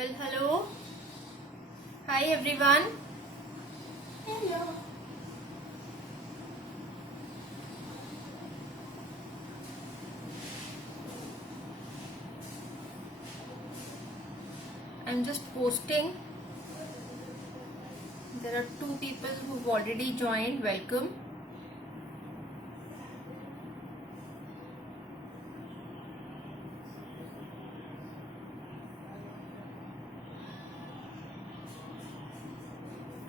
Well, hello. Hi, everyone. Hello. I'm just posting. There are 2 people who've already joined. Welcome.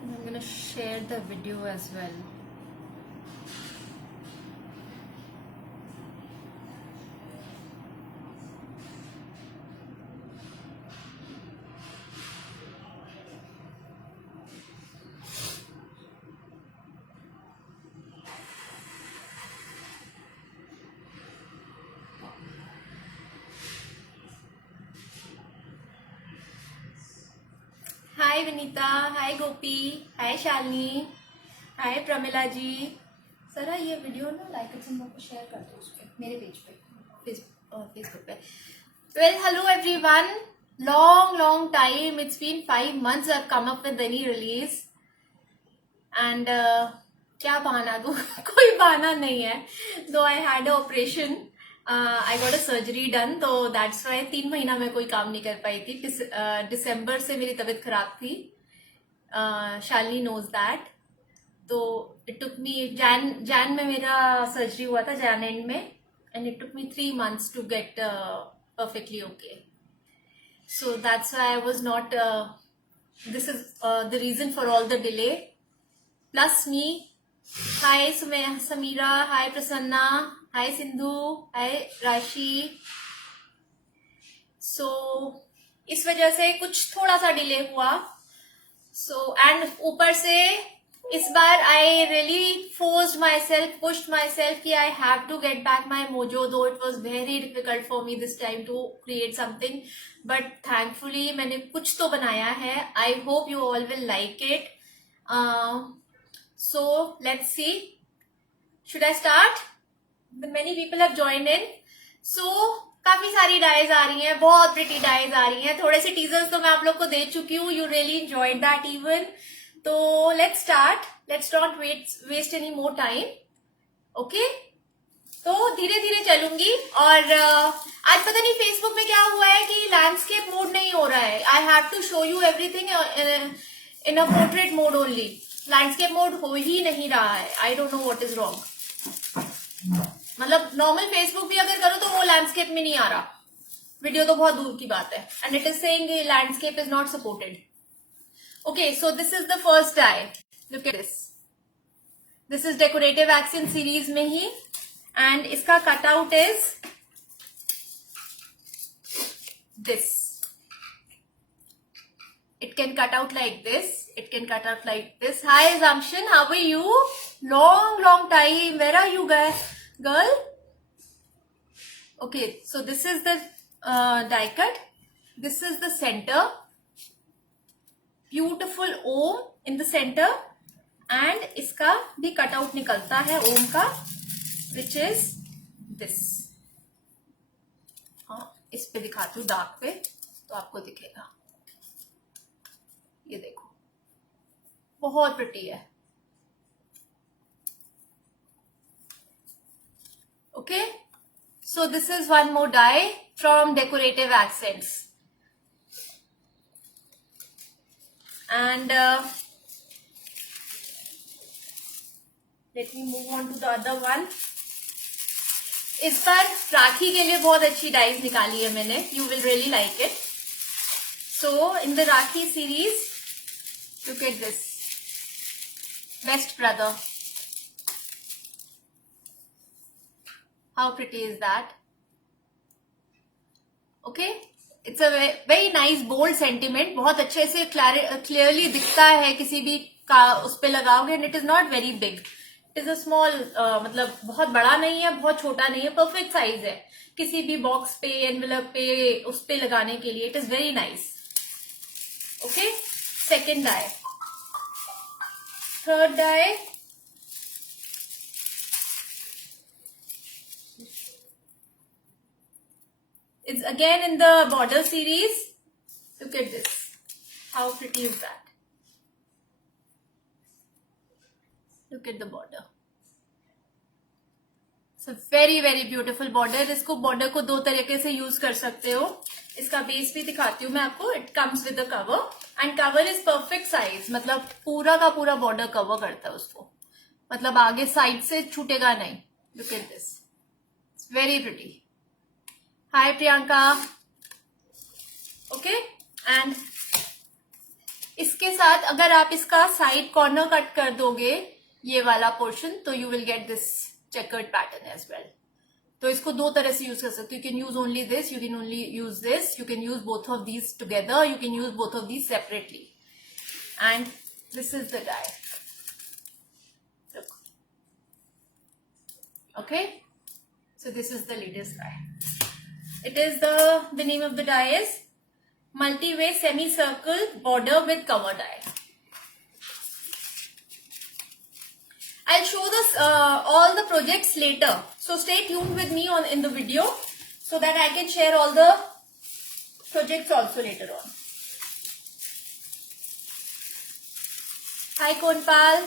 And I'm gonna share the video as well. Hi Vinita, hi Gopi, hi Shalini, hi Pramila जी. सरा ये video ना like and symbol को share कर दो उस पे मेरे page पे फेसबुक पे. Well, hello everyone. Long time. It's been 5 months I've come up with any release. And क्या बहाना दूँ कोई बहाना नहीं है. Though I had an operation, I got a surgery done, तो that's why 3 महीना मैं कोई काम नहीं कर पाई थी. दिसंबर से मेरी तबीयत खराब थी. Shalini knows that. तो it took me जैन में मेरा सर्जरी हुआ था, जैन एंड में, and it took me 3 months to get perfectly okay. So that's why I was not. This is the reason for all the delay. Plus me. Hi Samira. Hi Prasanna. Hi Sindhu. Hi Rashi. So इस वजह से कुछ थोड़ा सा delay हुआ. So and ऊपर से इस बार I really forced myself, pushed myself कि I have to get back my mojo, though it was very difficult for me this time to create something. But thankfully मैंने कुछ तो बनाया है. I hope you all will like it. So let's see. Should I start? Many people have joined in. So काफी सारी dies आ रही हैं, बहुत प्रिटी डाइज आ रही हैं. थोड़े से टीजर्स तो मैं आप लोग को दे चुकी हूँ. You really enjoyed that even. तो let's start. Let's not waste any more time. Okay, तो धीरे धीरे चलूंगी. और आज पता नहीं फेसबुक में क्या हुआ है कि लैंडस्केप मोड नहीं हो रहा है. I have to show you everything in a portrait mode only. Landscape mode हो ही नहीं रहा है. I don't know what is wrong. मतलब नॉर्मल फेसबुक भी अगर करो तो वो लैंडस्केप में नहीं आ रहा. वीडियो तो बहुत दूर की बात है. And it is saying landscape is not supported. Okay, so this is the first die. Look at this. This is decorative action series में ही. एंड इसका cutout is this. It can cut out like this. It can cut out like this. Hi Zamshan, how are you? Long time. Where are you guys, girl? Okay, so this is the die cut. This is the center. Beautiful Om in the center. And इसका भी cut out निकलता है Om का, which is this. हाँ, इस पे दिखाती हूँ डार्क पे तो आपको दिखेगा. ये देखो, बहुत प्रिटी है. Okay, so this is one more die from decorative accents. And let me move on to the other one. इस बार राखी के लिए बहुत अच्छी डाइज निकाली है मैंने. You will really like it. So in the rakhi series, look at this. Best brother. How pretty is that? Okay, it's a very nice bold sentiment. बहुत अच्छे से clearly दिखता है किसी भी का उस पे लगाओगे. And it is not very big. It is a small, मतलब बहुत बड़ा नहीं है, बहुत छोटा नहीं है, perfect size है. किसी भी बॉक्स पे, एनवेलप पे, उस पे लगाने के लिए. It is very nice. Okay, second die. Third die. It's again in the border series. Look at this. How pretty is that? Look at the border. So very very beautiful border. इसको border को दो तरीके से use कर सकते हो. इसका base भी दिखाती हूँ मैं आपको. It comes with the cover and cover is perfect size. मतलब पूरा का पूरा border cover करता है उसको. मतलब आगे साइड से छूटेगा नहीं. Look at this. It's very pretty. Hi Priyanka. Okay. And इसके साथ अगर आप इसका साइड कॉर्नर कट कर दोगे ये वाला पोर्शन तो you will get this checkered pattern as well. तो इसको दो तरह से यूज कर सकते हो. You can use only this, you can only use this, you can use both of these together, you can use both of these separately. And this is the die. Okay, so this is the latest die. It is the name of the die is multi-way semicircle border with cover die. I'll show this all the projects later, so stay tuned with me in the video so that I can share all the projects also later on. Hi Konpal.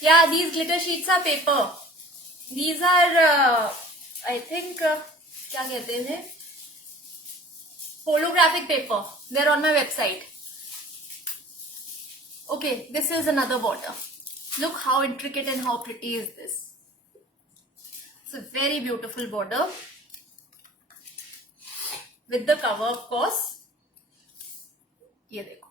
Yeah, these glitter sheets are paper. These are I think क्या कहते हैं, holographic paper. They're on my website. Okay, this is another border. Look how intricate and how pretty is this. It's a very beautiful border with the cover of course. ये देखो.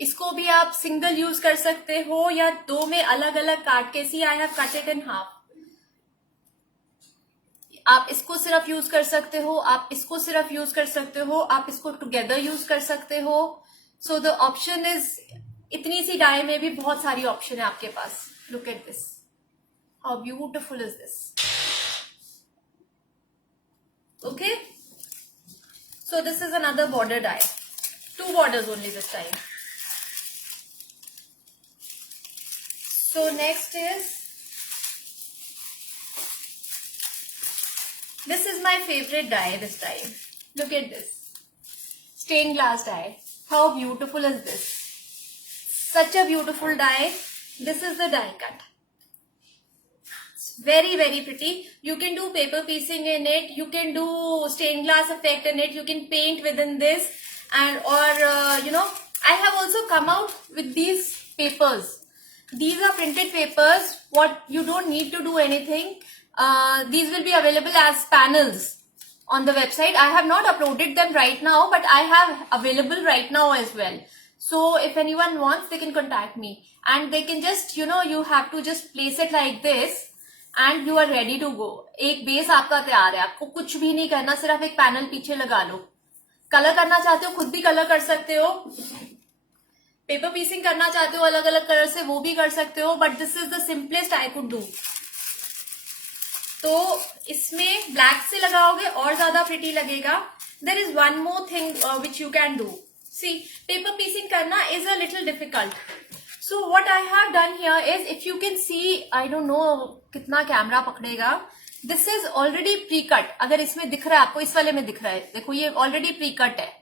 इसको भी आप single use कर सकते हो या दो में अलग अलग काट के. See I have cut it in half. आप इसको सिर्फ यूज कर सकते हो, आप इसको सिर्फ यूज कर सकते हो, आप इसको टुगेदर यूज कर सकते हो. सो द ऑप्शन इज, इतनी सी डाई में भी बहुत सारी ऑप्शन है आपके पास. Look at this, how beautiful is this. Okay, so this is another border die. 2 borders only this time. So next is, this is my favorite die this time. Look at this. Stained glass die. How beautiful is this? Such a beautiful die. This is the die cut. It's very very pretty. You can do paper piecing in it. You can do stained glass effect in it. You can paint within this. And I have also come out with these papers. These are printed papers. What you don't need to do anything. These will be available as panels on the website. I have not uploaded them right now, but I have available right now as well. So if anyone wants, they can contact me, and they can just you have to just place it like this, and you are ready to go. एक base आपका तैयार है. आपको कुछ भी नहीं करना, सिर्फ एक पैनल पीछे लगा लो. कलर करना चाहते हो खुद भी कलर कर सकते हो. पेपर पीसिंग करना चाहते हो अलग अलग कलर से, वो भी कर सकते हो. But this is the simplest I could do. तो इसमें ब्लैक से लगाओगे और ज्यादा प्रिटी लगेगा. There is one more thing which you can do. See, paper piecing करना is a little difficult. So what I have done here is, if you can see, I don't know कितना camera पकड़ेगा, this is already pre cut. अगर इसमें दिख रहा है आपको, इस वाले में दिख रहा है, देखो ये ऑलरेडी प्री कट है.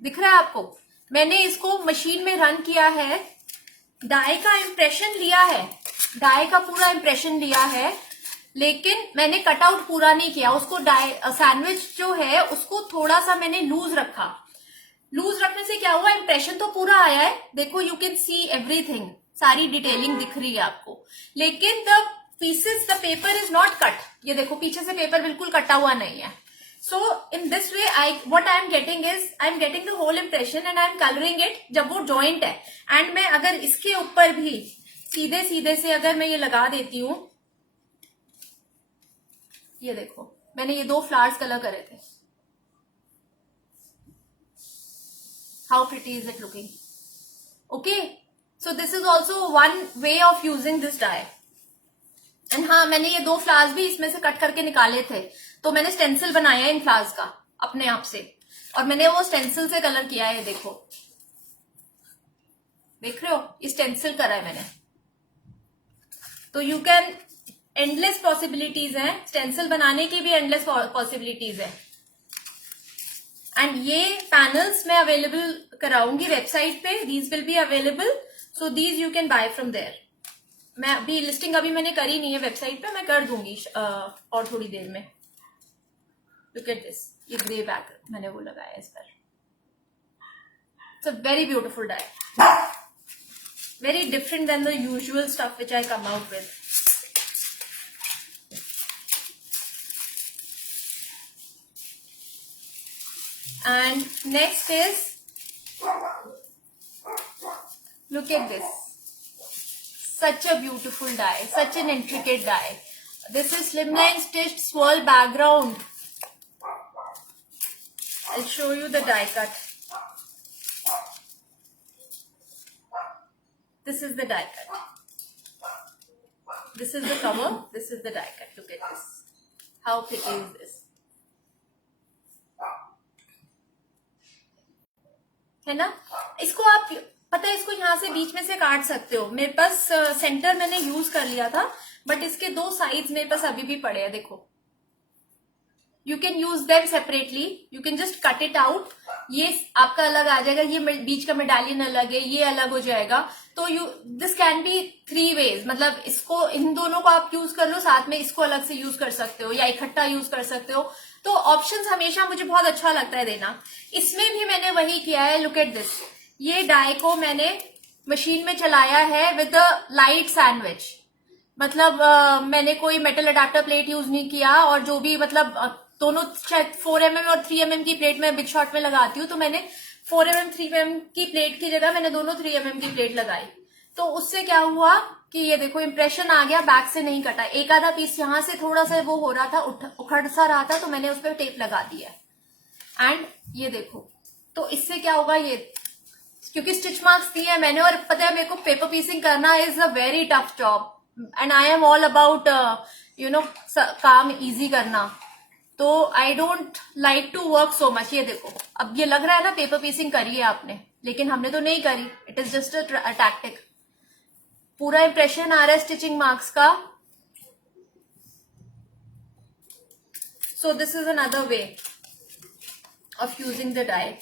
दिख रहा है आपको? मैंने इसको मशीन में रन किया है, डाई का इम्प्रेशन लिया है, डाई का पूरा इम्प्रेशन लिया है, लेकिन मैंने कटआउट पूरा नहीं किया. उसको डाई सैंडविच जो है उसको थोड़ा सा मैंने लूज रखा. लूज रखने से क्या हुआ, इम्प्रेशन तो पूरा आया है. देखो यू कैन सी एवरीथिंग, सारी डिटेलिंग दिख रही है आपको, लेकिन the pieces, the paper is not cut. ये देखो पीछे से पेपर बिल्कुल कटा हुआ नहीं है. So in this way, what I am getting is, I am getting the whole impression and I am coloring it जब वो joint है. And मैं अगर इसके ऊपर भी सीधे सीधे से अगर मैं ये लगा देती हूँ, ये देखो मैंने ये 2 फ्लावर्स कलर करे थे. How pretty is it looking? Okay, so this is also one way of using this die. And हाँ, मैंने ये 2 फ्लावर्स भी इसमें से कट करके निकाले थे, तो मैंने स्टेंसिल बनाया है इन फ्लावर्स का अपने आप से, और मैंने वो स्टेंसिल से कलर किया है. देखो, देख रहे हो, ये स्टेंसिल करा है मैंने. तो यू कैन, एंडलेस पॉसिबिलिटीज हैं, स्टेंसिल बनाने की भी एंडलेस पॉसिबिलिटीज है. एंड ये पैनल्स मैं अवेलेबल कराऊंगी वेबसाइट पे, these will be available, so these you can buy from there. मैं अभी लिस्टिंग अभी मैंने करी नहीं है वेबसाइट पे, मैं कर दूंगी और थोड़ी देर में। लुक एट दिस, ये ग्रे बैक मैंने वो लगाया इस पर। It's a very beautiful die, very different than the usual stuff which I come out with. And next is, look at this, such a beautiful die, such an intricate die. This is slimline stitched swirl background. I'll show you the die cut. This is the die cut. This is the cover. This is the die cut. Look at this. How pretty is this? है ना? इसको आप पता है, इसको यहाँ से बीच में से काट सकते हो। मेरे पास सेंटर मैंने यूज कर लिया था, बट इसके दो साइड्स मेरे पास अभी भी पड़े हैं। देखो, you can use them separately, you can just cut it out. ये आपका अलग आ जाएगा, ये बीच का मेडालियन अलग है, ये अलग हो जाएगा। तो you this can be 3 ways, मतलब इसको, इन दोनों को आप यूज कर लो, साथ में इसको अलग से यूज कर सकते हो या इकट्ठा यूज कर सकते हो। तो ऑप्शंस हमेशा मुझे बहुत अच्छा लगता है देना। इसमें भी मैंने वही किया है। लुक एट दिस, ये डाई को मैंने मशीन में चलाया है विद अ लाइट सैंडविच, मतलब मैंने कोई मेटल अडेप्टर प्लेट यूज नहीं किया। और जो भी मतलब दोनों 4mm और 3mm की प्लेट में बिग शॉट में लगाती हूँ, तो मैंने 4mm 3mm की प्लेट की जगह मैंने दोनों 3mm की प्लेट लगाई। तो उससे क्या हुआ कि ये देखो इम्प्रेशन आ गया, बैक से नहीं कटा। एक आधा पीस यहाँ से थोड़ा सा वो हो रहा था, उखड़ सा रहा था, तो मैंने उस पर टेप लगा दिया। एंड ये देखो, तो इससे क्या होगा, ये क्योंकि स्टिच मार्क्स दिए हैं मैंने, और पता है मेरे को पेपर पीसिंग करना is a very tough job and I am all about you know काम इजी करना। तो I don't like to work so much. ये देखो, अब ये लग रहा है ना पेपर पीसिंग करी है आपने, लेकिन हमने तो नहीं करी। It is just a tactic. पूरा इंप्रेशन आ रहा है स्टिचिंग मार्क्स का। So this is another way of using the die.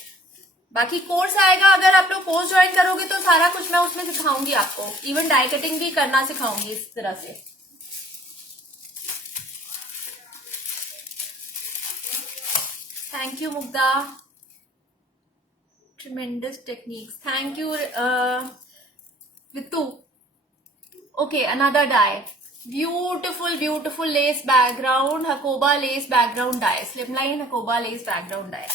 बाकी कोर्स आएगा, अगर आप लोग कोर्स ज्वाइन करोगे तो सारा कुछ मैं उसमें सिखाऊंगी आपको। इवन डाई कटिंग भी करना सिखाऊंगी इस तरह से। Thank you Mugdha, tremendous techniques, thank you Vitu. Okay, another die. Beautiful, beautiful lace background, Hakoba lace background die. Slimline Hakoba lace background die.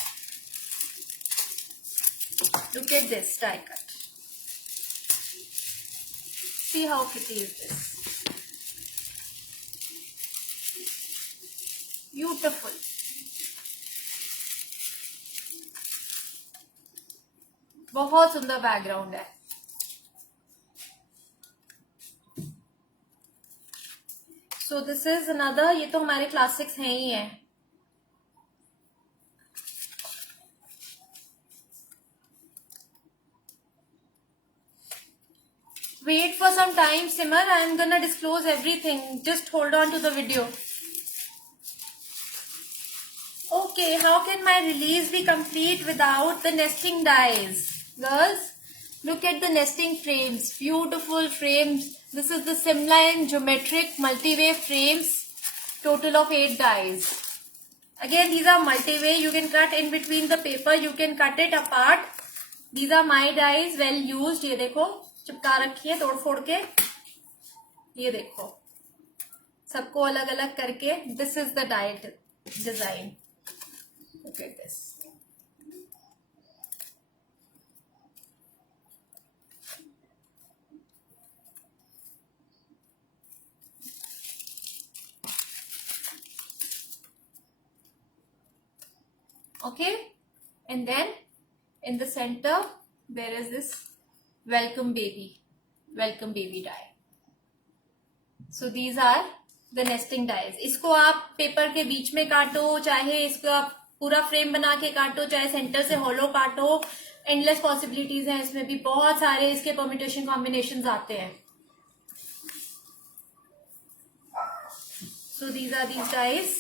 Look at this die cut. See how pretty is this. Beautiful. बहुत सुंदर background है। सो this is another, ये तो हमारे classics हैं ही है। Wait for some time, Simmer. I am gonna disclose everything. Just hold on to the video. Okay, how can my release be complete without the nesting dies? Girls, look at the nesting frames. Beautiful frames. This is the Simline geometric multi-wave frames. Total of 8 dies. Again, these are multi-way. You can cut in between the paper. You can cut it apart. These are my dies, well used. ये देखो, चिपका रखी है तोड़ फोड़ के। ये देखो, सबको अलग अलग करके। This is the die design. Look at this. Okay, and then in the center there is this welcome baby die. So these are the nesting dies. इसको आप पेपर के बीच में काटो, चाहे इसको आप पूरा फ्रेम बना के काटो, चाहे सेंटर से होलो काटो। एंडलेस पॉसिबिलिटीज हैं इसमें भी, बहुत सारे इसके परम्यूटेशन कॉम्बिनेशंस आते हैं। So these are these dies.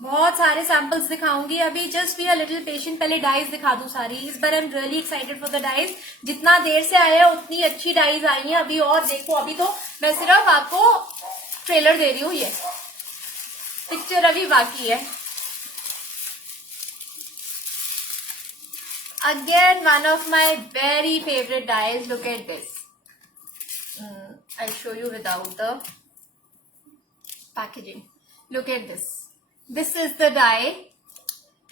बहुत सारे सैंपल्स दिखाऊंगी अभी, just be a little patient. पहले डाइज दिखा दूं सारी। इस बार I am really excited for the dies. जितना देर से आया है उतनी अच्छी डाइज आई हैं अभी। और देखो अभी तो मैं सिर्फ आपको ट्रेलर दे रही हूँ, ये पिक्चर अभी बाकी है। Again one of my very favourite dies, look at this. I'll show you without the packaging. Look at this. This is the die.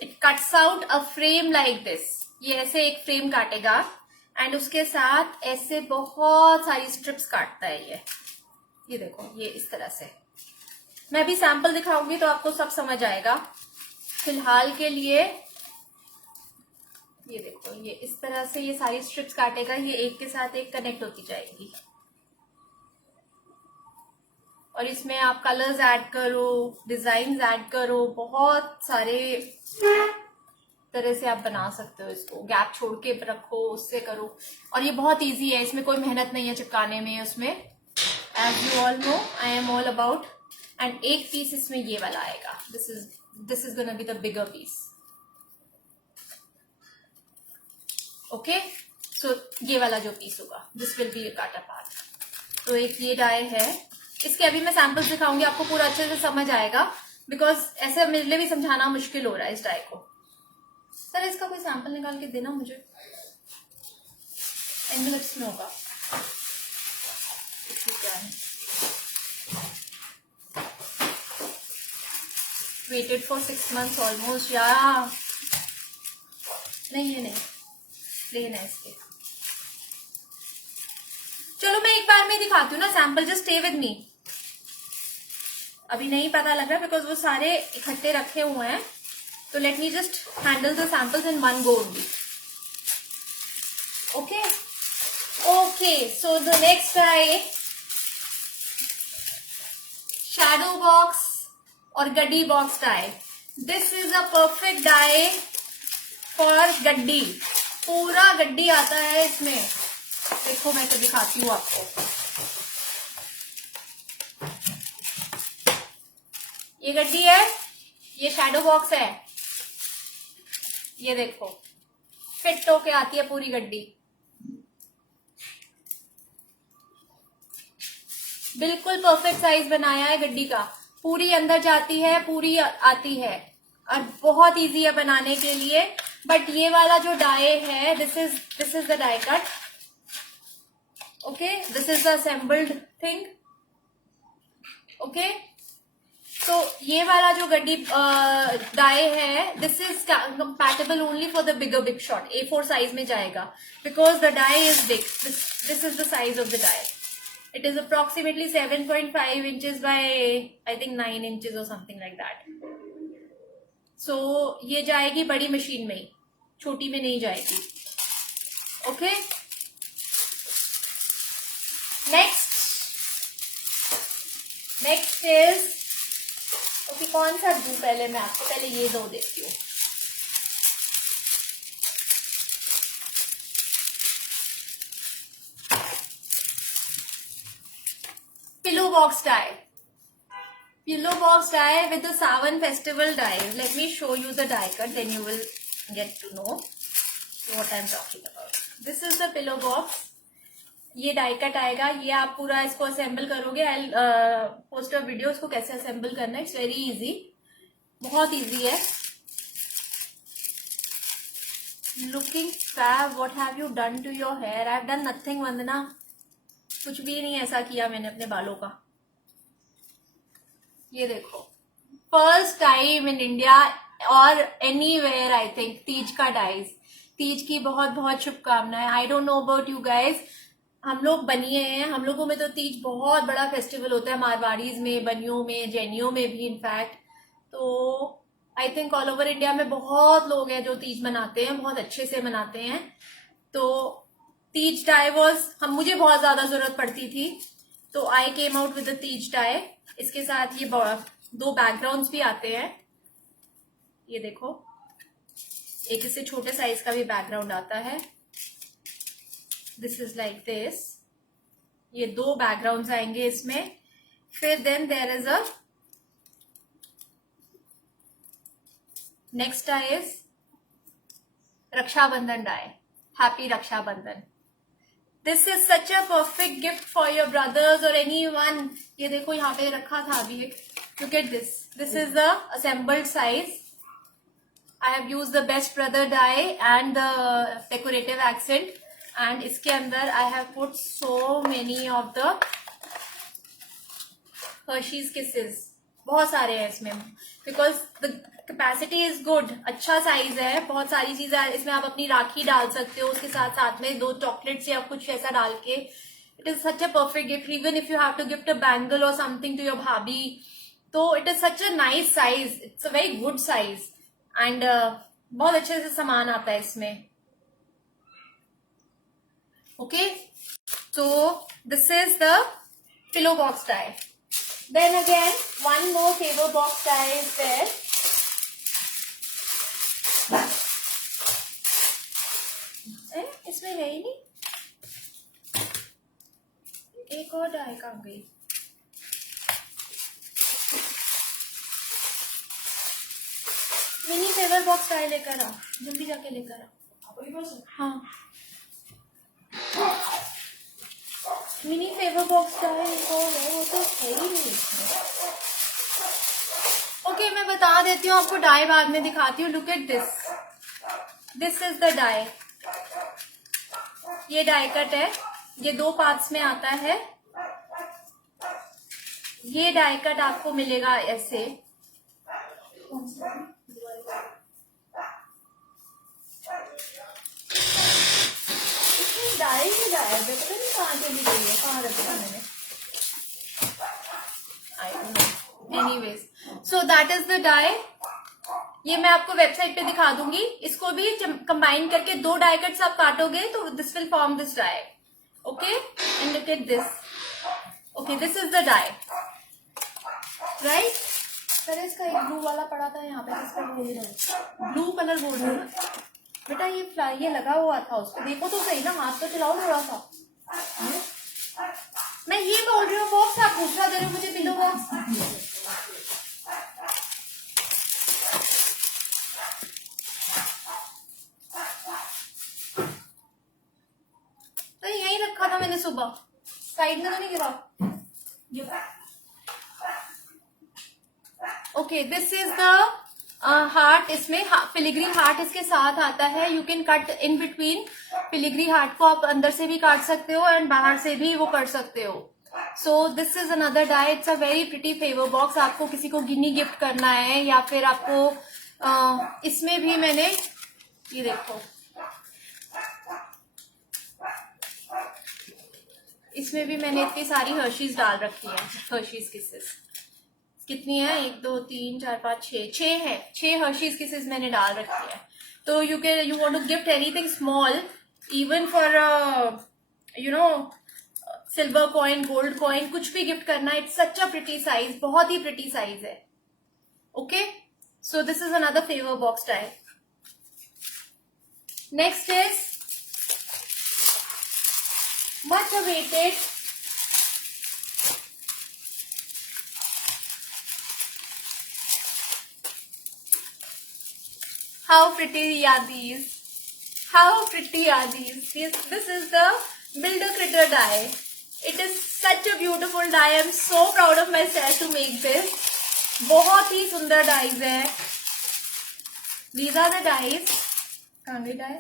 It cuts out a frame like this. ये ऐसे एक frame काटेगा and उसके साथ ऐसे बहुत सारी strips काटता है ये देखो, ये इस तरह से। मैं भी सैंपल दिखाऊंगी तो आपको सब समझ आएगा। फिलहाल के लिए ये देखो, ये इस तरह से ये सारी स्ट्रिप्स काटेगा। ये एक के साथ एक कनेक्ट होती जाएगी और इसमें आप कलर्स ऐड करो, डिजाइन ऐड करो, बहुत सारे तरह से आप बना सकते हो इसको। गैप छोड़ के रखो, उससे करो। और ये बहुत इजी है, इसमें कोई मेहनत नहीं है चिपकाने में। उसमें as you all know I am all about. And एक पीस इसमें ये वाला आएगा। This is gonna be the bigger piece. Okay, so ये वाला जो पीस होगा दिस विल बी काटा पार्ट। तो एक ये डाई है, इसके अभी मैं सैंपल्स दिखाऊंगी, आपको पूरा अच्छे से समझ आएगा। बिकॉज ऐसे मेरे लिए भी समझाना मुश्किल हो रहा है इस डाई को। सर इसका कोई सैंपल निकाल के देना मुझे, एनवेलप्स में होगा। Waited for 6 months almost. या नहीं, ये नहीं, प्लेन है इसके। चलो मैं एक बार में दिखाती हूँ ना sample, just stay with me. अभी नहीं पता लग रहा बिकॉज वो सारे इकट्ठे रखे हुए हैं। तो let me just handle the samples in one go only. Okay okay, so the next die shadow box और गड्डी box die. This is a perfect die for गड्डी। पूरा गड्डी आता है इसमें। देखो मैं तो दिखाती हूँ आपको। ये गड्डी है, ये शैडो बॉक्स है। ये देखो फिट होके आती है पूरी गड्डी। बिल्कुल परफेक्ट साइज बनाया है गड्डी का। पूरी अंदर जाती है, पूरी आती है और बहुत इजी है बनाने के लिए। बट ये वाला जो डाई है, this is the die cut. Okay, this is the assembled thing. Okay, तो ये वाला जो गड्डी डाई है, this is compatible only for the big shot. A4 size में जाएगा because the die is big. This is the size of the die. It is approximately 7.5 inches by I think 9 inches or something like that. So ये जाएगी बड़ी machine में ही, छोटी में नहीं जाएगी। ओके, नेक्स्ट इज ओके, कौन सा दूं पहले मैं आपको? पहले ये दो देती हूँ। Pillow box die, pillow box die with the Sawan festival die. Let me show you the die cut, then you will get to know what I am talking about. This is the pillow box. ये die cut आएगा। ये आप पूरा इसको assemble करोगे। I post a video इसको कैसे assemble करना है। इट्स वेरी इजी, बहुत इजी है। Looking fab, what have you done to your hair? I have done nothing Vandana, कुछ भी नहीं ऐसा किया मैंने अपने बालों का। ये देखो, फर्स्ट टाइम इन इंडिया और एनीवेयर आई थिंक तीज का डाइज। तीज की बहुत बहुत शुभकामनाएं। आई don't know about you guys, हम लोग बनिए हैं, हम लोगों में तो तीज बहुत बड़ा फेस्टिवल होता है। मारवाड़ीज में, बनियों में, जैनियों में भी इनफैक्ट। तो I think all over India में बहुत लोग हैं जो तीज मनाते हैं, बहुत अच्छे से मनाते हैं। तो तीज डाई वॉज मुझे बहुत ज्यादा जरूरत पड़ती थी, तो I came out with the Teej die. इसके साथ ये 2 बैकग्राउंड्स भी आते हैं। ये देखो, एक इससे छोटे साइज का भी बैकग्राउंड आता है। This is like this. ये 2 बैकग्राउंड्स आएंगे इसमें। फिर then there is next die is Rakshabandhan die. Happy Rakshabandhan. This is such a perfect gift for your brothers और एनी वन. ये देखो यहाँ पे रखा था अभी एक. Look at this. This is the assembled size. I have used the best brother die and the decorative accent, and इसके अंदर I have put so many of the Hershey's Kisses. बहुत सारे हैं इसमें because the capacity is good. अच्छा size है. बहुत सारी चीजें इसमें आप अपनी राखी डाल सकते हो उसके साथ साथ में 2 चॉकलेट्स या कुछ ऐसा डाल के. It is such a perfect gift even if you have to gift a bangle or something to your bhabhi. तो it is such a nice size. It's a very good size. And बहुत अच्छे से सामान आता है इसमें. Okay, so this is the pillow box die. Then again one more favour box die is there. इसमें है ही नहीं. एक और डाई कहाँ गई? मिनी फेवर बॉक्स डाई लेकर आ. जल्दी जाके लेकर आ. हाँ, मिनी फेवर बॉक्स डाई एक और है. वो तो है ही नहीं इसमें. ओके, मैं बता देती हूँ आपको. डाई बाद में दिखाती हूँ. Look at this. This is the die. ये डाई कट है. ये 2 पार्ट्स में आता है. ये डाई कट आपको मिलेगा ऐसे. डाई ही डाई है. पता नहीं कहाँ चली गई है. कहाँ रखा मैंने. I don't know. Anyways, so that is the die. ये मैं आपको वेबसाइट पे दिखा दूंगी. इसको भी कंबाइन करके 2 डाई कट्स आप काटोगे तो this will form this die. Okay, and look at this. Okay, this is the die. Right. Sir इसका एक ब्लू वाला पड़ा था यहाँ पे. इसका बोल रहा ब्लू कलर बोल रहा है बेटा. ये लगा हुआ था उस पर. देखो तो सही ना. हाथ तो चलाओ थोड़ा सा. मैं ये बोल रही हूँ बॉक्स. आप दूसरा दे रहे हो मुझे पिलो बॉक्स. तो यही रखा था मैंने सुबह. साइड में तो नहीं गिरा. Okay, this is the heart. इसमें फिलिग्री हार्ट इसके साथ आता है. You can cut in between. Filigree heart को आप अंदर से भी काट सकते हो एंड बाहर से भी वो कर सकते हो. So this is another die. It's a very pretty favour box. आपको किसी को गिनी गिफ्ट करना है या फिर आपको इसमें भी मैंने ये देखो. इसमें भी मैंने इतनी सारी हर्शीज डाल रखी है. हर्शीज किसेस कितनी है? 1 2 3 4 5 6 है. 6 हर्शीज किसेस मैंने डाल रखी है. तो you want to gift anything small even for you know silver coin, gold coin, कुछ भी गिफ्ट करना. It's such a pretty size. बहुत ही प्रिटी साइज है. Okay, so this is another favour box die. Next is much awaited How pretty are these? How pretty are these? This is the Builder Critter die. It is such a beautiful die. I am so proud of myself to make this. बहुत ही सुंदर dies है. These are the dies. कहाँ गई die?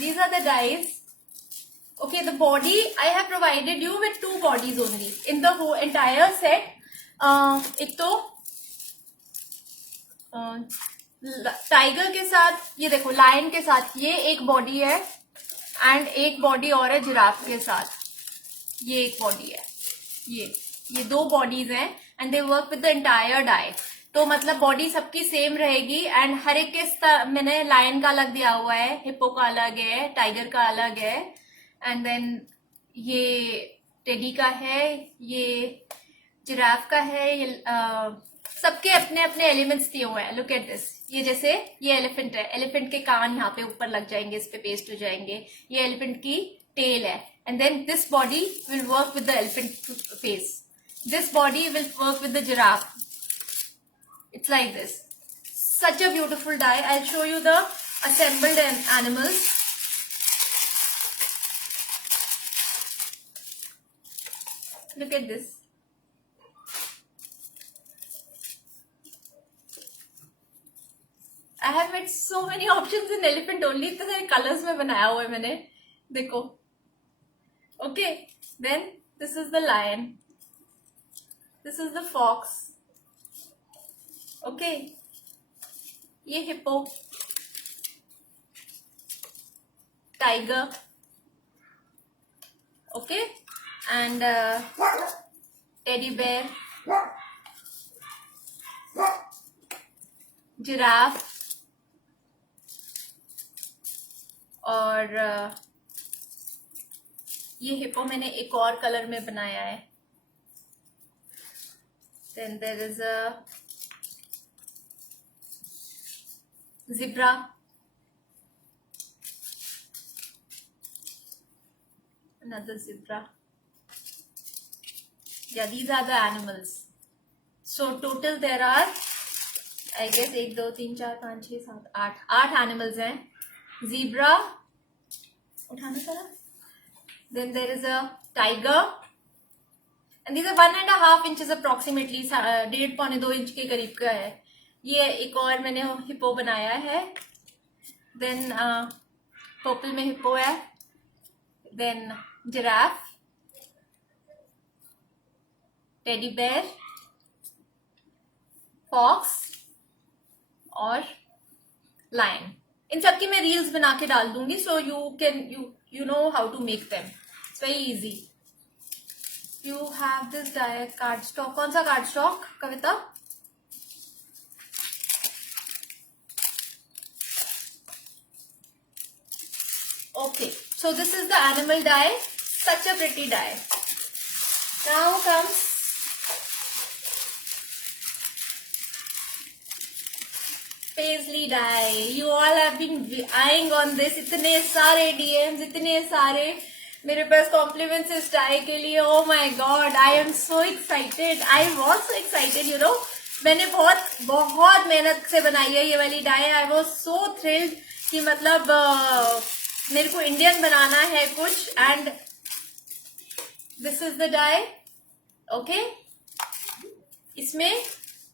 These are the dies. Okay, the body I have provided you with 2 bodies only in the whole entire set. एक तो tiger के साथ, ये देखो लायन के साथ ये एक बॉडी है एंड एक बॉडी और है जिराफ के साथ. ये एक बॉडी है. ये 2 बॉडीज हैं and they work with the entire die. तो मतलब बॉडी सबकी सेम रहेगी एंड हर एक के मैंने लायन का अलग दिया हुआ है, हिप्पो का अलग है, टाइगर का अलग है एंड देन ये टेडी का है, ये जिराफ का है. ये सबके अपने अपने एलिमेंट्स दिए हुए हैं. Look at this. ये जैसे ये एलिफेंट है. एलिफेंट के कान यहाँ पे ऊपर लग जाएंगे, इस पे पेस्ट हो जाएंगे. ये एलिफेंट की टेल है and then this body will work with the elephant face. This body will work with the giraffe. It's like this. such a beautiful die. I'll show you the assembled animals. Look at this. I have made so many options in elephant only. इतने सारे colors में बनाया हुआ है मैंने. देखो. Okay. Then this is the lion. This is the fox. Okay. ये hippo. Tiger. Okay. And teddy bear. Giraffe. और ये हिप्पो मैंने एक और कलर में बनाया है. Then there is a zebra. Another zebra. Yeah, these are the animals. So total there are, I guess 1, 2, 3, 4, 5, 6, 7, 8 animals हैं. Zebra, उठाना सारा. Then there is a tiger, and these are 1.5 inches approximately, 1.5-2 inch के करीब का है. ये एक और मैंने हिप्पो बनाया है. Then पर्पल में हिप्पो है. Then giraffe, teddy bear, fox और lion. इन सब की मैं रील्स बना के डाल दूंगी, so you know how to make them. It's very easy. You have this die card stock. कौन सा card stock Kavita? Okay, so this is the animal die. Such a pretty die. Now comes Paisley die. You all have been eyeing on this. इतने सारे DMs, इतने सारे मेरे पास compliments इस die के लिए. Oh my God, I am so excited. I was so excited, you know. मैंने बहुत मेहनत से बनाई है ये वाली die. I was so thrilled कि मतलब मेरे को इंडियन बनाना है कुछ. And this is the die. Okay. इसमें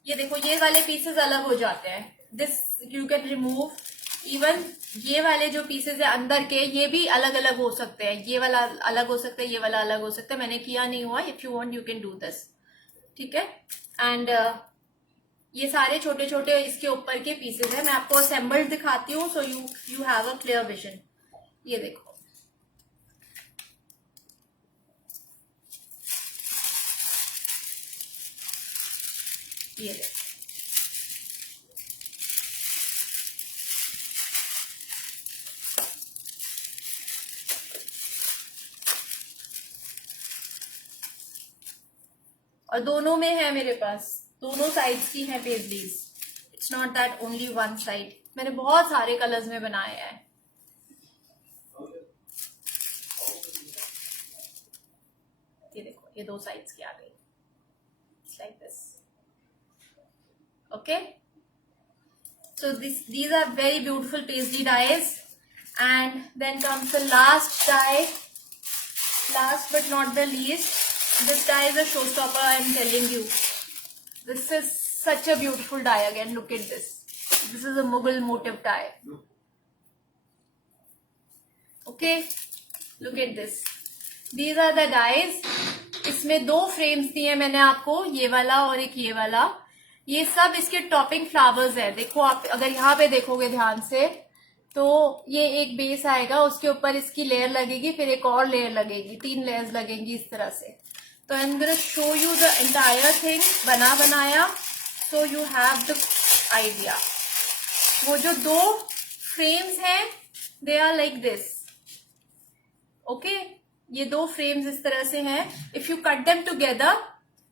ये देखो, ये वाले पीसेस अलग हो जाते हैं. This you can remove. Even ये वाले जो पीसेस है अंदर के, ये भी अलग अलग हो सकते हैं. ये वाला अलग हो सकता है, ये वाला अलग हो सकता है. मैंने किया नहीं हुआ. If you want you can do this. ठीक है. And ये सारे छोटे छोटे इसके ऊपर के पीसेस है. मैं आपको असेंबल्ड दिखाती हूँ, so you have a clear vision. ये देखो, ये देखो. और दोनों में है मेरे पास, दोनों साइड्स की है paisleys. It's not that only one side. मैंने बहुत सारे कलर्स में बनाया है. ये देखो, ये 2 साइड्स की आ गई. It's like this. Okay. So these are very beautiful paisley dies. And then comes the last die. Last but not the least. This die is a showstopper, I am telling you. This is such a beautiful die again. Look at this. This is a Mughal motif die. Okay. Look at this. These are the dies. इसमें 2 frames दिए मैंने आपको, ये वाला और एक ये वाला. ये सब इसके टॉपिंग फ्लावर्स है. देखो, आप अगर यहाँ पे देखोगे ध्यान से तो ये एक बेस आएगा, उसके ऊपर इसकी लेयर लगेगी, फिर एक और लेयर लगेगी, 3 लेयर्स लगेंगी इस तरह से. तो I am gonna show you the entire thing बनाया, so you have the idea. वो जो 2 फ्रेम्स हैं, they are like this. Okay. ये 2 फ्रेम्स इस तरह से हैं. If you cut them together,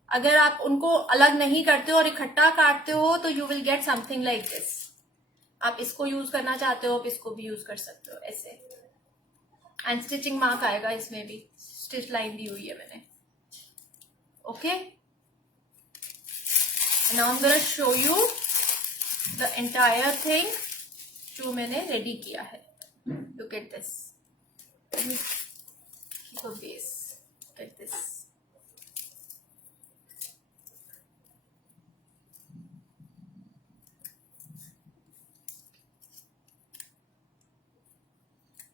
अगर आप उनको अलग नहीं करते हो और इकट्ठा काटते हो, तो you will get something like this. आप इसको यूज करना चाहते हो, आप इसको भी यूज कर सकते हो ऐसे. एंड स्टिचिंग मार्क आएगा इसमें भी, स्टिच लाइन दी हुई है मैंने. Okay. Now I am gonna show you the entire thing जो मैंने रेडी किया है. Look at this. Keep a base. Look at this.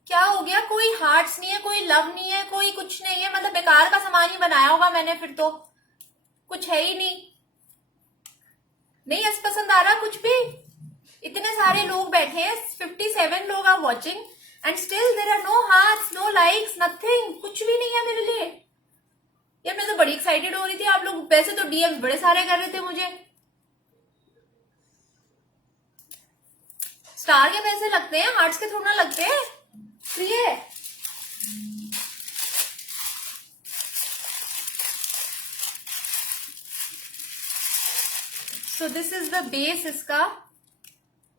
क्या हो गया? कोई हार्ट्स नहीं है, कोई लव नहीं है, कोई कुछ नहीं है. मतलब बेकार का सामान ही बनाया होगा मैंने, फिर तो कुछ है ही नहीं. नहीं ऐसा पसंद आ रहा कुछ भी. इतने सारे लोग बैठे हैं, 57 लोग are watching and still there are no hearts, no likes, nothing. कुछ भी नहीं है मेरे लिए. यार मैं तो बड़ी एक्साइटेड हो रही थी. आप लोग वैसे तो डीएम बड़े सारे कर रहे थे मुझे. स्टार के पैसे लगते हैं, हार्ट्स के थोड़ा ना लगते हैं. फ्री है. सो दिस इज द बेस. इसका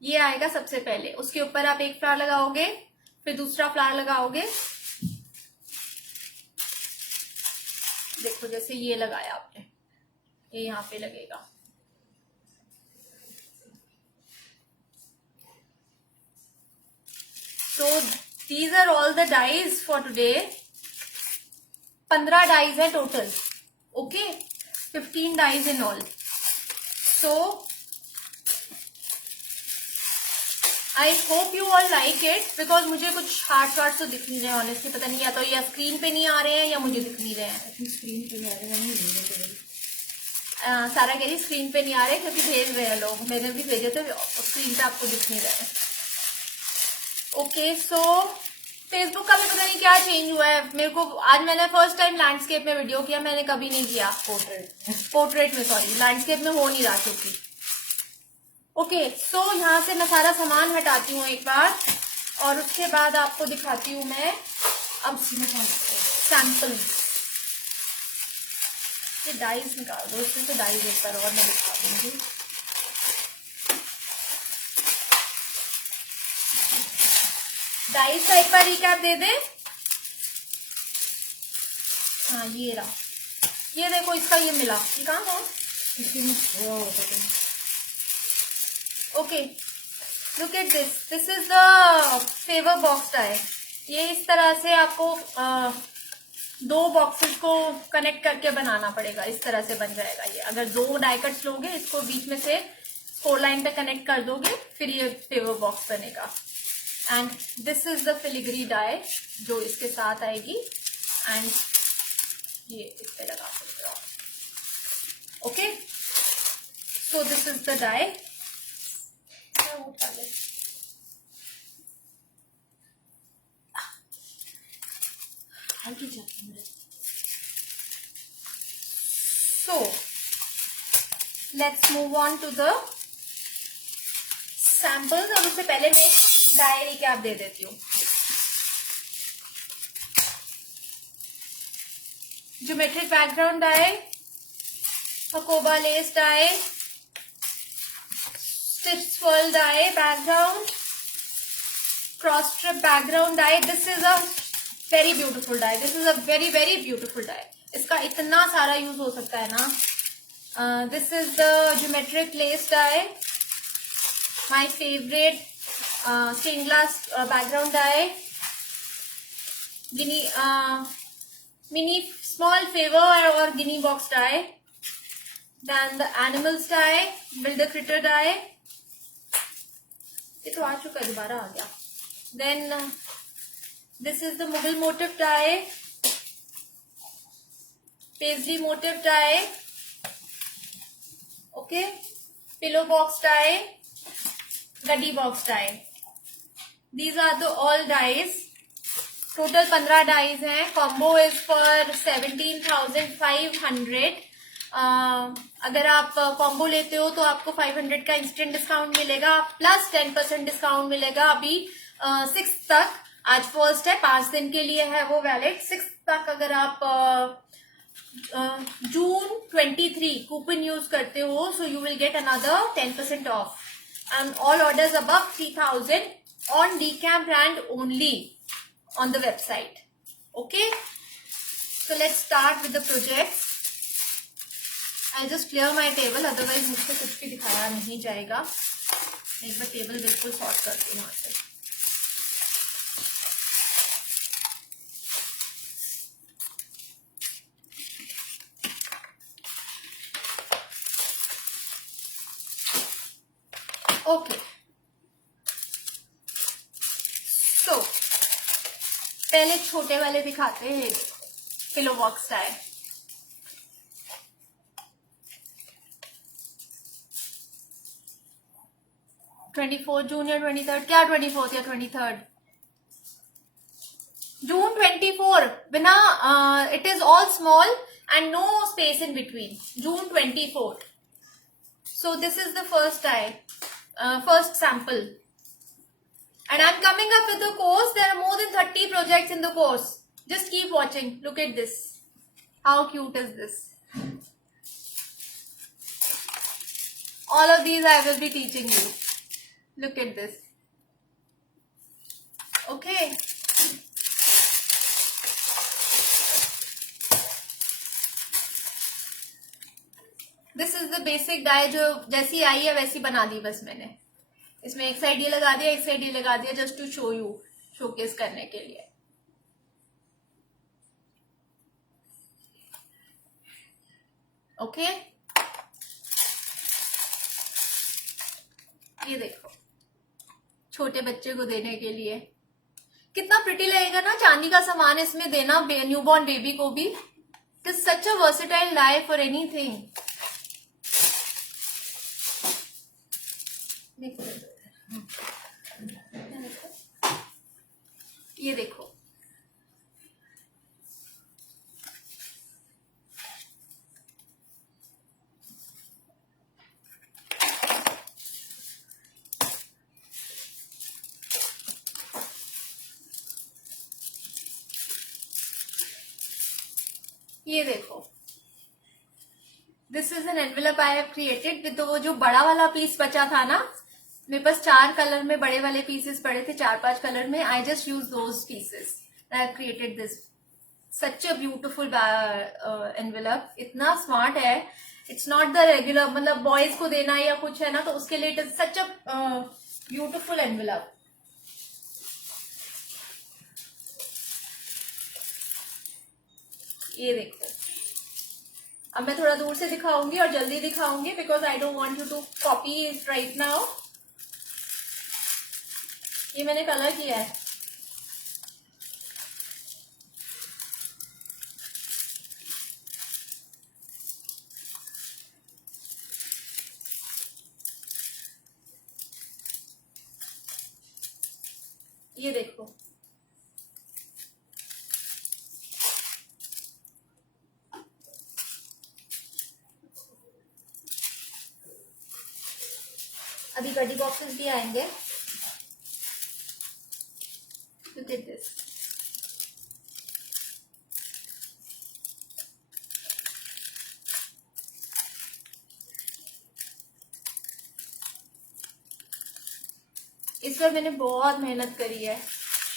ये आएगा सबसे पहले. उसके ऊपर आप एक फ्लावर लगाओगे, फिर दूसरा फ्लावर लगाओगे. देखो जैसे ये लगाया आपने, ये यहाँ पे लगेगा. So these are all the dies for today. 15 dies है total. Okay, 15 dies in all. So I hope you all like it because मुझे कुछ हार्ट वार्ट तो दिख नहीं रहे ऑनेस्टली. पता नहीं या तो या स्क्रीन पे नहीं आ रहे हैं या मुझे दिख नहीं रहे हैं. स्क्रीन पे आ रहे हैं. सारा कह रही स्क्रीन पे नहीं आ रहे क्योंकि भेज रहे हैं लोग. मैंने भी भेजे थे, स्क्रीन पे आपको दिख नहीं रहे हैं. ओके सो फेसबुक का भी पता नहीं क्या चेंज हुआ है. मेरे को आज मैंने फर्स्ट टाइम लैंडस्केप में वीडियो किया. मैंने कभी नहीं किया पोर्ट्रेट में. सॉरी, लैंडस्केप में हो नहीं रहा क्योंकि. ओके सो यहाँ से मैं सारा सामान हटाती हूँ एक बार और उसके बाद आपको दिखाती हूँ मैं अब सैंपल. ये डाइज निकाल दो इसमें से. डाइज एक बार और मैं दिखा दूंगी. डाइज का एक बार रिकैप दे दे. हाँ ये रहा. ये देखो इसका ये मिला. ये कहाँ है? Okay look at this. This is the favour box die. ये इस तरह से आपको दो बॉक्सेस को कनेक्ट करके बनाना पड़ेगा. इस तरह से बन जाएगा ये. अगर दो डाई कट्स लोगे, इसको बीच में से 4 लाइन पे कनेक्ट कर दोगे, फिर ये फेवर बॉक्स बनेगा. And this is the filigree die जो इसके साथ आएगी. एंड ये इस पे लगा सकते हो. Okay so this is the die. So let's move on to the samples. और उससे पहले मैं डाई रिकैप दे देती हूँ. Geometric background die, Hakoba lace die, stitch swirl die background, cross strip background die. This is a very beautiful die. This is a very very beautiful die. इसका इतना सारा यूज हो सकता है ना. This is the geometric lace die, my favorite stained glass background die. Guinea mini small favor or guinea box die. Then the animals die, builder critter die. ये तो आ चुका है, दोबारा आ गया. Then this is the Mughal motif die, paisley motif die. Okay, pillow box die, gaddi box die. These are the all dies. Total 15 dies हैं. Combo is for 17,500. अगर आप combo लेते हो तो आपको 500 का इंस्टेंट डिस्काउंट मिलेगा प्लस 10% डिस्काउंट मिलेगा अभी 6 तक. आज फर्स्ट है, 5 दिन के लिए है वो वैलिड. 6 तक अगर आप जून 23 कूपन यूज करते हो so you will get another 10% off and all orders above 3000 on डीकैम brand only on the website. Okay, so let's start with the projects. I'll just clear my table, otherwise मुझसे कुछ भी दिखाया नहीं जाएगा. एक बार टेबल बिल्कुल सॉर्ट करती हूँ यहाँ से। ओके सो पहले छोटे वाले दिखाते हैं, पिलो बॉक्स टाई। जून या 23, क्या 24 या 23? जून 24 बिना, it is all small and no space in between. जून 24। So this is the first tie, first sample, and I'm coming up with the course. There are more than 30 projects in the course. Just keep watching. Look at this. How cute is this? All of these I will be teaching you. Look at this. Okay. This is the basic dye, जो जैसी आई है वैसी बना दी बस मैंने। इसमें एक side ये लगा दिया, एक साइड ये लगा दिया, just to show you, showcase करने के लिए। ओके ये देखो, छोटे बच्चे को देने के लिए कितना प्रिटी लगेगा ना चांदी का सामान इसमें देना, न्यूबॉर्न बेबी को भी। It is such a versatile die for anything. ये देखो, ये देखो, this is an envelope I have created with वो जो बड़ा वाला पीस बचा था ना, मेरे पास 4 कलर में बड़े वाले पीसेस पड़े थे, 4-5 कलर में। I just use those pieces, I have created this such a beautiful envelope. इतना स्मार्ट है, इट्स नॉट द रेगुलर, मतलब बॉयज को देना या कुछ है ना, तो उसके लिए it is such a beautiful envelope. ये देखो, अब मैं थोड़ा दूर से दिखाऊंगी और जल्दी दिखाऊंगी because I don't want you to copy it right now. ये मैंने कलर किया है। ये देखो, अभी गड्डी बॉक्सेस भी आएंगे। Look at this. इस पर मैंने बहुत मेहनत करी है।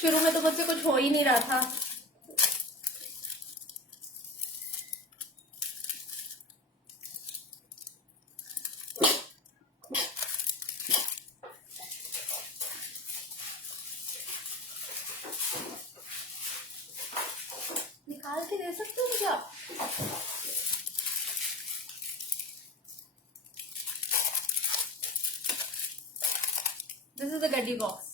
शुरू में तो मुझसे कुछ हो ही नहीं रहा था। निकाल के दे सकते हो मुझे आप? This is the gaddi box.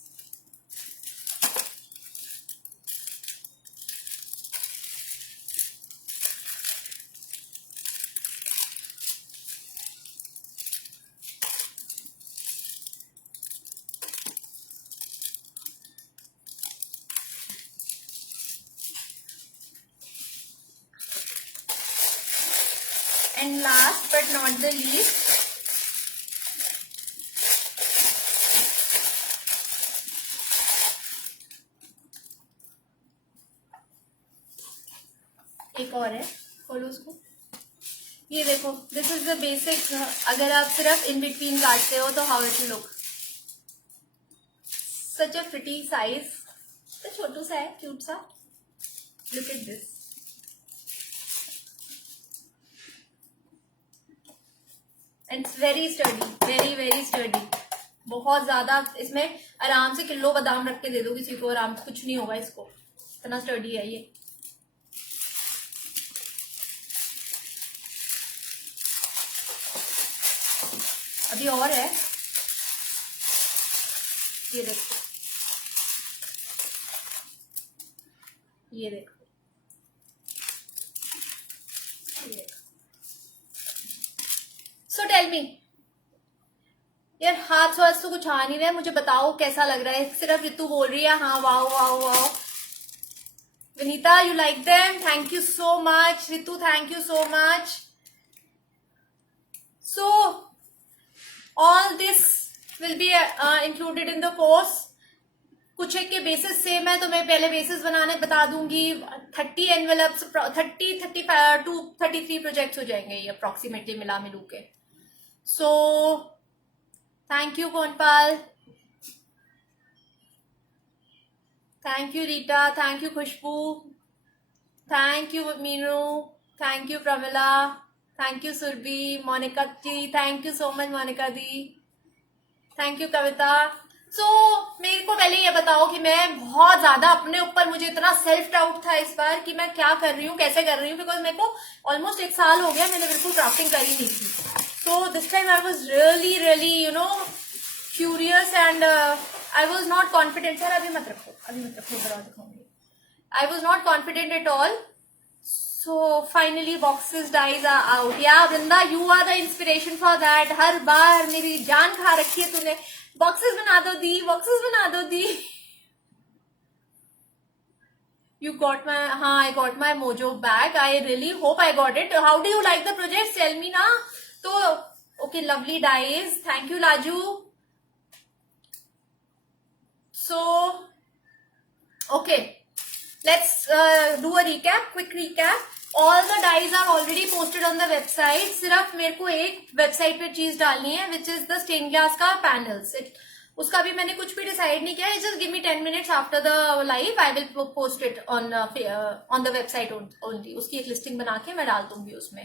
And last but not the least, एक और है, खोलो उसको। ये देखो, दिस इज द बेसिक। अगर आप सिर्फ इन बिटवीन काटते हो तो how it look. Such a pretty size, तो छोटू सा है, क्यूट सा। Look at this. And it's very sturdy, very very sturdy. बहुत ज्यादा। इसमें आराम से किलो बादाम रख के दे दो किसी को, आराम से, कुछ नहीं होगा इसको, इतना स्टडी है ये। अभी और है, ये देखो, ये देखो, ये देखो। सो टेल मी यार, हाथ वाथ तो कुछ आ नहीं रहा है, मुझे बताओ कैसा लग रहा है। सिर्फ ऋतु बोल रही है हाँ wow wow wow. Vinita you like them, thank you so much. Ritu thank you so much. So all this will be included in the course. कुछ एक के बेसिस से मैं तुम्हें पहले बेसिस बनाने बता दूंगी। 30 एनवेलप्स, 32 to 33 प्रोजेक्ट्स हो जाएंगे ये अप्रोक्सीमेटली मिला मिलू के। So thank you Konpal, thank you Rita, thank you Khushboo, thank you Meenu, thank you Pramila, thank you Surbhi, Monika ji thank you so much Monika di, thank you Kavita. So मेरे को पहले ये बताओ कि मैं बहुत ज्यादा अपने ऊपर, मुझे इतना सेल्फ डाउट था इस बार कि मैं क्या कर रही हूँ, कैसे कर रही हूँ, बिकॉज मेरे को ऑलमोस्ट 1 साल हो गया मैंने बिल्कुल क्राफ्टिंग करी नहीं थी। So this time I was really really you know curious and I was not confident. Sir अभी मत रखो, अभी मत रखो, बड़ा दिखाऊंगी। I was not confident at all. So finally boxes dies are out. Yeah Vrinda, you are the inspiration for that. हर बार मेरी जान खा रखी है तूने। बॉक्सेस बना दो दी, बॉक्सेस बना दो दी। You got my, हाँ I got my mojo back. I really hope I got it. How do you like the project? Tell me ना। तो okay, lovely dies. Thank you Laju. So okay, let's do a recap, quick recap. All the dies are already posted on the website. सिर्फ मेरे को एक website पे चीज डालनी है, which is the stained glass का panels. उसका भी मैंने कुछ भी डिसाइड नहीं किया है। Just give me 10 minutes after the live. I will post it on the website only. उसकी एक लिस्टिंग बना के मैं डाल दूंगी उसमें।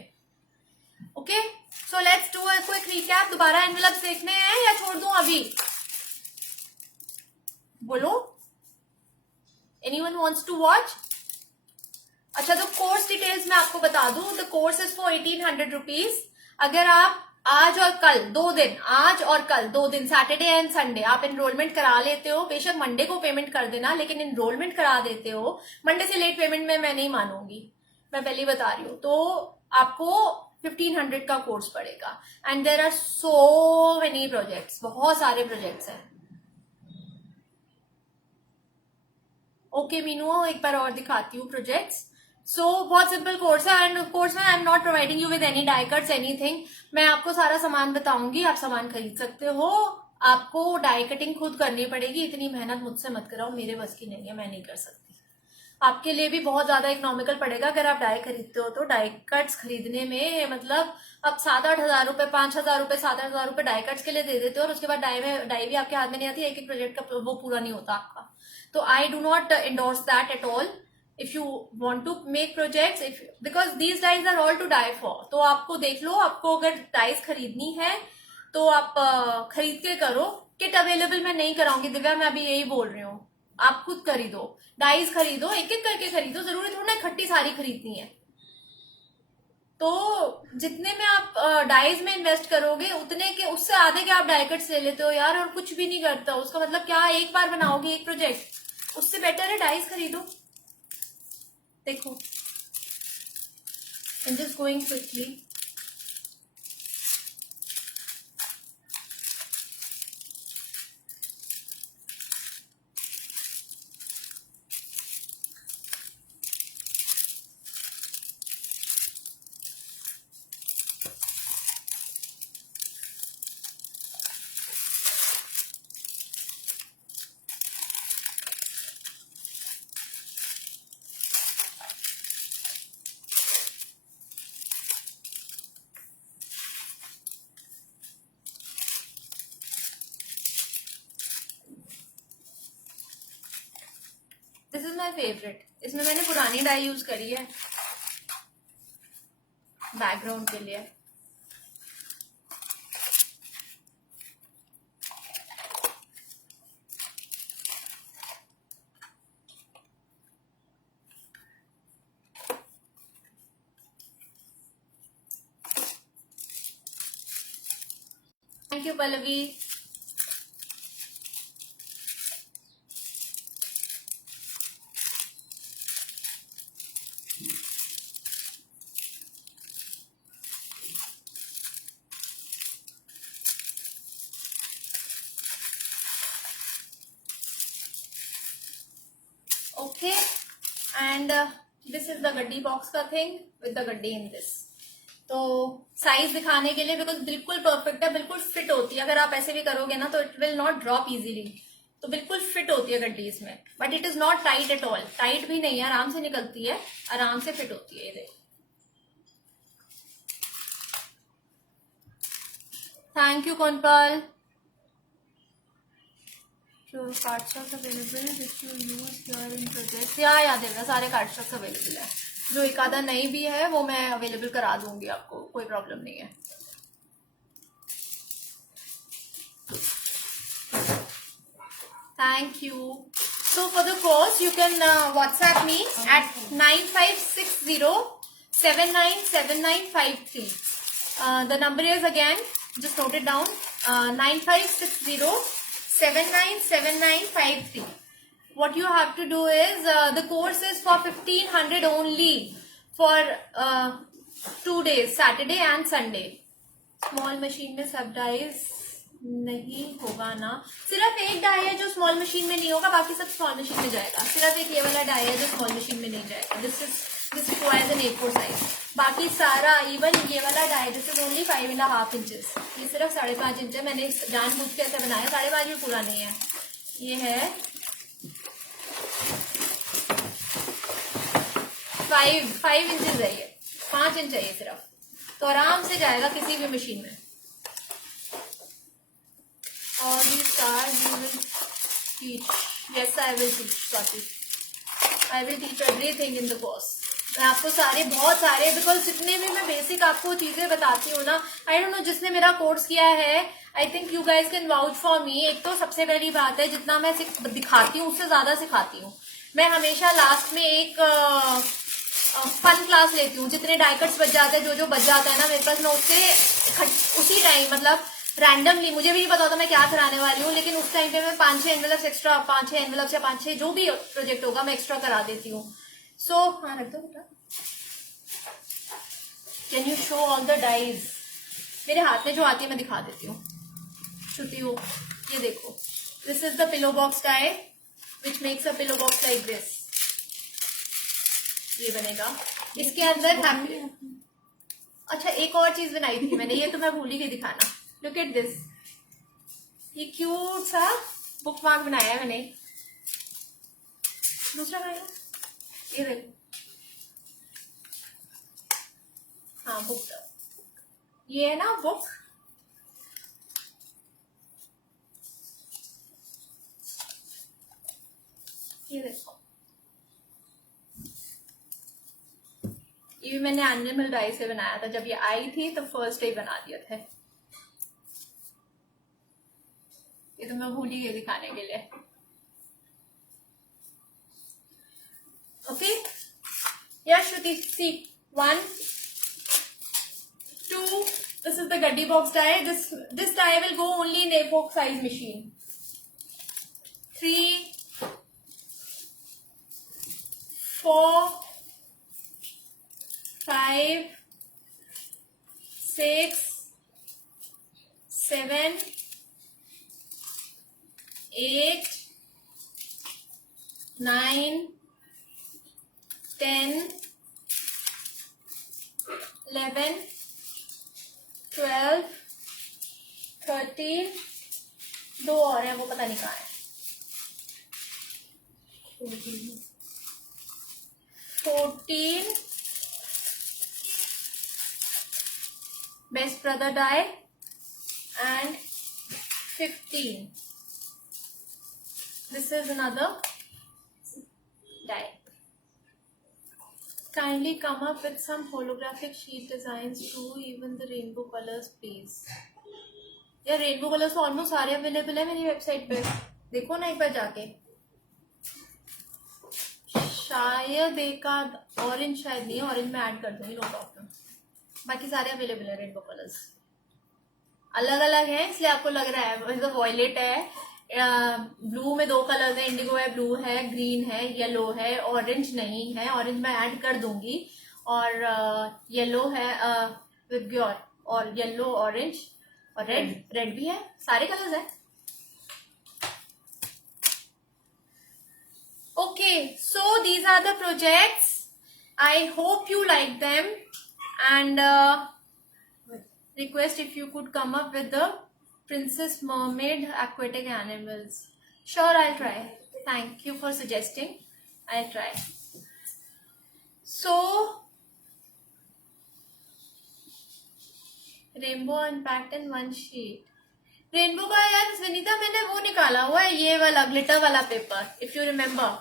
Okay, so let's do a quick recap. दोबारा एनवेलप्स देखने हैं या छोड़ दूं अभी? बोलो। Anyone wants to watch? अच्छा, तो कोर्स डिटेल्स मैं आपको बता दूं। The course is for 1800 rupees. अगर आप आज और कल 2 दिन, आज और कल 2 दिन, सैटरडे एंड संडे आप एनरोलमेंट करा लेते हो, बेशक मंडे को पेमेंट कर देना, लेकिन एनरोलमेंट करा देते हो, मंडे से लेट पेमेंट में मैं नहीं मानूंगी, मैं पहले ही बता रही हूँ, तो आपको 1500 का कोर्स पड़ेगा। And there are so many projects, बहुत सारे प्रोजेक्ट्स हैं। ओके मीनू, एक बार और दिखाती हूँ प्रोजेक्ट्स। सो बहुत सिंपल कोर्स है एंड कोर्स में I am not providing you with any die cuts anything. मैं आपको सारा सामान बताऊंगी, आप सामान खरीद सकते हो। आपको डाई कटिंग खुद करनी पड़ेगी, इतनी मेहनत मुझसे मत कराओ, मेरे बस की नहीं है, मैं नहीं कर सकती। आपके लिए भी बहुत ज्यादा इकोनॉमिकल पड़ेगा अगर आप डाई खरीदते हो तो। डाई कट्स खरीदने में मतलब अब 7-8 हजार रुपए, 5,000 रुपए, 7-8 हजार रुपए डाई कट्स के लिए दे देते हो, और उसके बाद डाई भी आपके हाथ में नहीं आती, एक एक प्रोजेक्ट का वो पूरा नहीं होता आपका। तो I do not endorse that at all. If you want to make projects, because these dies are all to die for. तो आपको देख लो, आपको अगर डाइस खरीदनी है तो आप खरीद के करो। किट अवेलेबल मैं नहीं कराऊंगी दिव्या, मैं अभी यही बोल रही हूँ, आप खुद खरीदो, डाइस खरीदो, एक एक करके खरीदो, जरूरी थोड़ा ना इकट्ठी सारी खरीदनी है। तो जितने में आप डाइज में इन्वेस्ट करोगे उतने के, उससे आधे के आप डाई कट्स ले लेते हो यार, और कुछ भी नहीं करता। उसका मतलब क्या, एक बार बनाओगे एक प्रोजेक्ट, उससे बेटर है डाइस खरीदो। देखो, I'm just going quickly. This is my favourite. इसमें मैंने पुरानी डाई यूज करी है बैकग्राउंड के लिए। Thank you Pallavi. Okay and this is the गड्डी बॉक्स का थिंग विद द गड्डी इन दिस। तो साइज दिखाने के लिए बिकॉज बिल्कुल परफेक्ट है, बिल्कुल फिट होती है। अगर आप ऐसे भी करोगे ना तो it will not drop easily. तो बिल्कुल फिट होती है गड्डी इसमें, but it is not tight at all. Tight भी नहीं है, आराम से निकलती है, आराम से फिट होती है। ये देखो, thank you Konpal. Card stocks available which you use here in project. याद है, सारे कार्ड स्टॉक्स अवेलेबल है। जो एक आधा नहीं भी है वो मैं अवेलेबल करा दूंगी आपको, कोई प्रॉब्लम नहीं है। Thank you. So for the course you can WhatsApp me at 9560797953। The number is again, just note it down, 9560797953. What you have to do is the course is for 1500 only for 2 days, Saturday and Sunday. Small machine में सब dies नहीं होगा ना? सिर्फ एक die है जो small machine में नहीं होगा, बाकी सब स्मॉल मशीन में जाएगा। सिर्फ एक ये वाला डाई है जो स्मॉल मशीन में नहीं जाएगा। This requires an A4 size. बाकी सारा, इवन ये वाला die this is only 5.5 inches. ये सिर्फ 5.5 इंच है। मैंने जानबूझ के ऐसे बनाया, 5.5 भी पूरा नहीं है। ये है 5 इंचेस है, ये 5 इंच है ये सिर्फ। तो आराम से जाएगा किसी भी मशीन में। और ये star you will teach. Yes I will teach Swati, I will teach everything in the course. मैं आपको सारे, बहुत सारे, बिकॉज जितने भी मैं बेसिक आपको चीजें बताती हूँ ना, आई डोंट नो, जिसने मेरा कोर्स किया है, I think you guys can vouch for me. एक तो सबसे पहली बात है, जितना मैं दिखाती हूँ उससे ज्यादा सिखाती हूँ। मैं हमेशा लास्ट में एक फन क्लास लेती हूँ। जितने डाइकट्स बच जाते हैं, जो बच जाता है ना मेरे पास, मैं उससे उसी टाइम, मतलब रैंडमली, मुझे भी नहीं पता होता मैं क्या कराने वाली हूँ, लेकिन उस टाइम पे मैं 5-6 एनवेलप्स एक्स्ट्रा, 5-6 एनवेलप्स या 5-6 जो भी प्रोजेक्ट होगा मैं एक्स्ट्रा करा देती हूँ। सो हाँ, रख दो बेटा। Can you show all the dies? मेरे हाथ में जो आती है मैं दिखा देती हूँ। छुट्टी हो, ये देखो, this is the pillow box die which makes a pillow box like this. ये बनेगा इसके अंदर हैप्पी। अच्छा, एक और चीज बनाई थी मैंने, ये तो मैं भूल ही गई दिखाना। लुक एट दिस, ये क्यूट सा बुक मार्क बनाया है मैंने। दूसरा बनाया, ये देखो। हाँ, बुक, ये है ना बुक। ये देखो, ये भी मैंने एनिमल डाई से बनाया था। जब ये आई थी तो फर्स्ट डे बना दिया था। ये तो मैं भूल ही गई दिखाने के लिए। ओके, या श्रुति, सी 1 2, this is the gaddi box die. This die will go only in A4 size machine. 3 4 5 6 7 8 9 10 11 12 13, 2 और है, वो पता नहीं कहाँ है। 14 best brother die and 15. This is another die. Kindly come up with some holographic sheet designs too, even the rainbow colors please. यार rainbow colours तो almost सारे अवेलेबल है मेरी वेबसाइट पे, देखो ना एक बार जाके। शायद एक आध ऑरेंज, शायद नहीं, ऑरेंज में ऐड कर दूंगी, नो प्रॉब्लम। बाकी सारे अवेलेबल है रेनबो कलर्स। अलग अलग है इसलिए आपको लग रहा है। मतलब वॉयलेट है, ब्लू में 2 कलर्स है, इंडिगो है, ब्लू है, ग्रीन है, येलो है, ऑरेंज नहीं है, ऑरेंज मैं ऐड कर दूंगी, और येलो है विद योर, और येलो, ऑरेंज और रेड भी है, सारे कलर्स है। Okay, so these are the projects. I hope you like them, and request if you could come up with the Princess Mermaid aquatic animals. Sure, I'll try. Thank you for suggesting. I'll try. So, rainbow unpacked in one sheet. Rainbow का यार सुनीता मैंने वो निकाला हुआ है, ये वाला glitter वाला पेपर, इफ यू रिमेम्बर,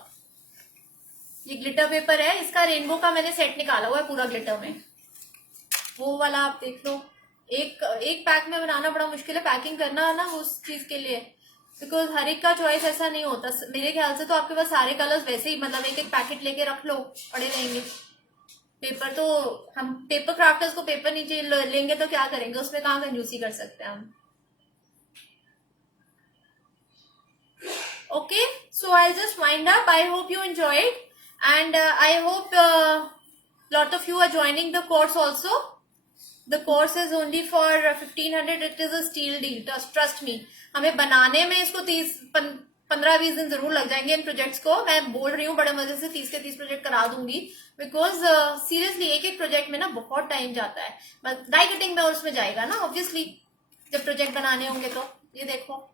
ये ग्लिटर पेपर है, इसका रेनबो का मैंने सेट निकाला हुआ है पूरा ग्लिटर में, वो वाला आप देख लो। एक पैक में बनाना बड़ा मुश्किल है, पैकिंग करना है ना उस चीज के लिए, बिकॉज हर एक का चॉइस ऐसा नहीं होता। मेरे ख्याल से तो आपके पास सारे कलर्स वैसे ही, मतलब एक एक पैकेट लेके रख लो, पड़े रहेंगे। पेपर तो हम पेपर क्राफ्टर्स को पेपर नीचे लेंगे तो क्या करेंगे, उसमें कहाँ कंजूसी कर सकते हैं हम। Okay, so I'll just wind up. I hope you enjoyed, and I hope lot of you are joining the course also. The course is only for 1500. It is a steal deal. Trust me. हमें बनाने में इसको 15-20 दिन जरूर लग जाएंगे इन projects को। मैं बोल रही हूँ बड़े मजे से 30 के 30 प्रोजेक्ट करा दूंगी, बिकॉज सीरियसली एक एक प्रोजेक्ट में ना बहुत टाइम जाता है। बस डाई कटिंग में उसमें जाएगा ना ऑब्वियसली, जब प्रोजेक्ट बनाने होंगे तो। ये देखो,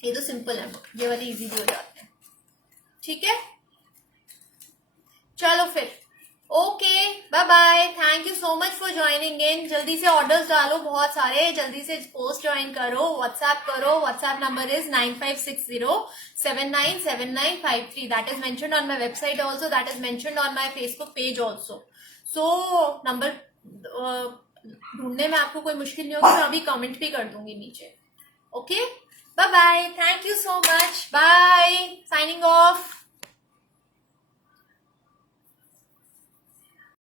ये तो सिंपल है, ये वाले इजी भी हो जाते हैं। ठीक है, चलो फिर, okay, bye bye, thank you so much for joining in. जल्दी से ऑर्डर्स डालो बहुत सारे, जल्दी से पोस्ट ज्वाइन करो, व्हाट्सएप करो। WhatsApp number is 9560797953। That is mentioned on my website also, that is mentioned on my Facebook page also. So number ढूंढने में आपको कोई मुश्किल नहीं होगी, मैं अभी कमेंट भी कर दूंगी नीचे। Okay, bye bye, thank you so much, bye, signing off।